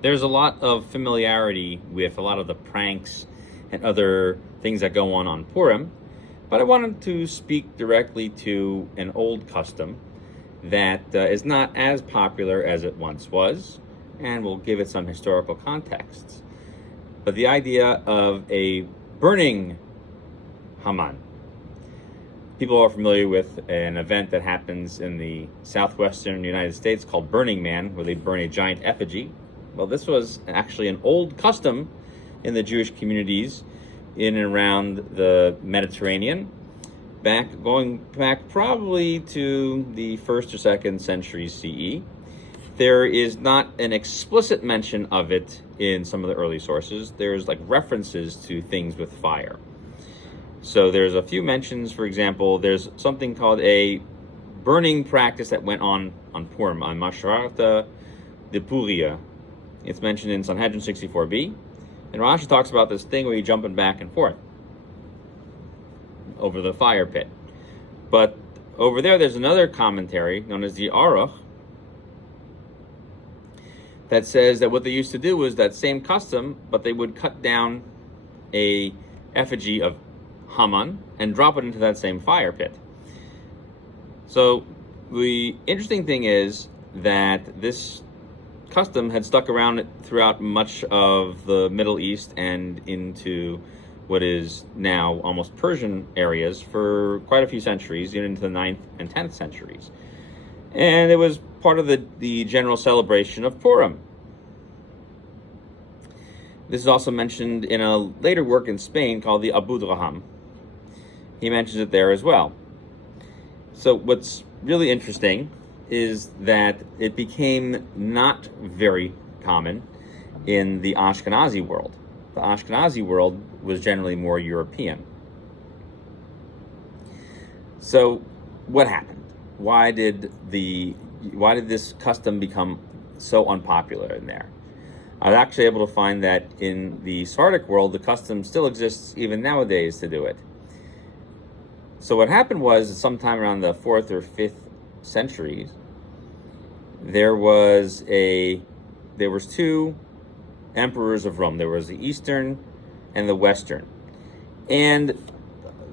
There's a lot of familiarity with a lot of the pranks and other things that go on Purim, but I wanted to speak directly to an old custom that is not as popular as it once was, and we'll give it some historical contexts. But the idea of a burning Haman. People are familiar with an event that happens in the southwestern United States called Burning Man, where they burn a giant effigy. Well, this was actually an old custom in the Jewish communities in and around the Mediterranean, going back probably to the 1st or 2nd century CE. There is not an explicit mention of it in some of the early sources. There's like references to things with fire. So there's a few mentions. For example, there's something called a burning practice that went on Purim, on Mashrata de Puria. It's mentioned in Sanhedrin 64b. And Rashi talks about this thing where you're jumping back and forth over the fire pit. But over there's another commentary known as the Aruch that says that what they used to do was that same custom, but they would cut down a effigy of Haman and drop it into that same fire pit. So the interesting thing is that this custom had stuck around throughout much of the Middle East and into what is now almost Persian areas for quite a few centuries, even into the 9th and 10th centuries. And it was part of the general celebration of Purim. This is also mentioned in a later work in Spain called the Abu Draham. He mentions it there as well. So what's really interesting is that it became not very common in the Ashkenazi world. The Ashkenazi world was generally more European. So what happened? Why did this custom become so unpopular in there? I was actually able to find that in the Sephardic world, the custom still exists even nowadays to do it. So what happened was, sometime around the 4th or 5th centuries, there was two emperors of Rome. There was the Eastern and the Western. And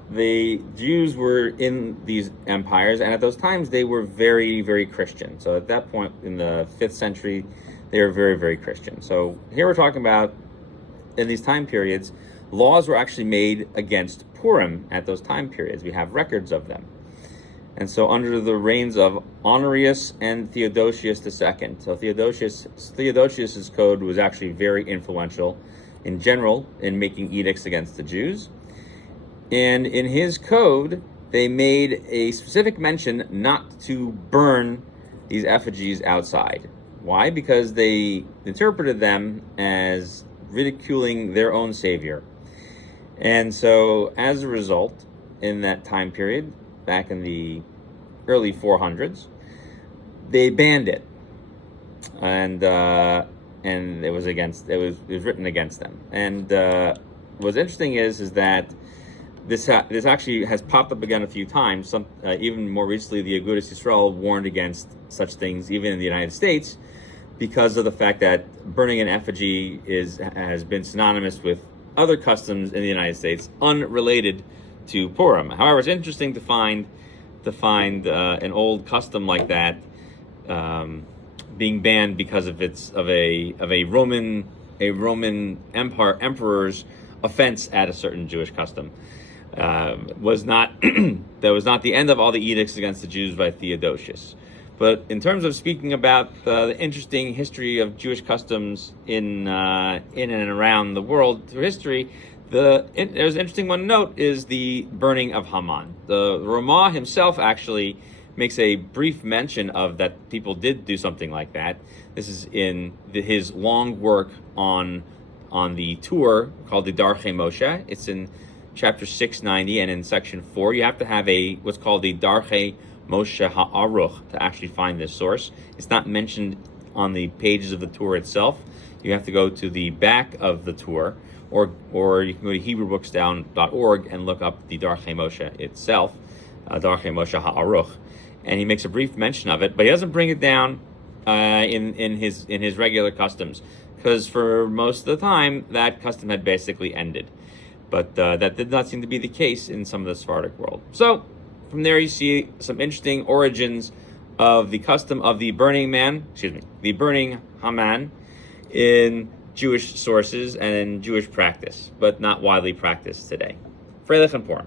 the Jews were in these empires, and at those times they were very, very Christian. So at that point in the 5th century, they were very, very Christian. So here we're talking about, in these time periods, laws were actually made against Purim at those time periods. We have records of them. And so under the reigns of Honorius and Theodosius II. So Theodosius's code was actually very influential in general in making edicts against the Jews. And in his code, they made a specific mention not to burn these effigies outside. Why? Because they interpreted them as ridiculing their own savior. And so as a result, in that time period, back in the early 400s, they banned it. And it was written against them. And what's interesting is that this actually has popped up again a few times. Even more recently, the Agudas Yisrael warned against such things, even in the United States, because of the fact that burning an effigy has been synonymous with other customs in the United States unrelated to Purim. However, it's interesting to find an old custom like that being banned because of a Roman emperor's offense at a certain Jewish custom. That was not the end of all the edicts against the Jews by Theodosius. But in terms of speaking about the interesting history of Jewish customs in and around the world through history, there's an interesting one to note is the burning of Haman. The Ramah himself actually makes a brief mention of that people did do something like that. This is in his long work on the tour called the Darchei Moshe. It's in chapter 690, and in section 4, you have to have what's called the Darchei Moshe Ha'aruch to actually find this source. It's not mentioned on the pages of the tour itself. You have to go to the back of the tour, or you can go to HebrewBooksDown.org and look up the Darchei Moshe itself, Darchei Moshe Ha'aruch, and he makes a brief mention of it, but he doesn't bring it down in his regular customs, because for most of the time that custom had basically ended. But that did not seem to be the case in some of the Sephardic world. So from there you see some interesting origins of the custom of the burning Haman in Jewish sources and in Jewish practice, but not widely practiced today. Freilich and Purim.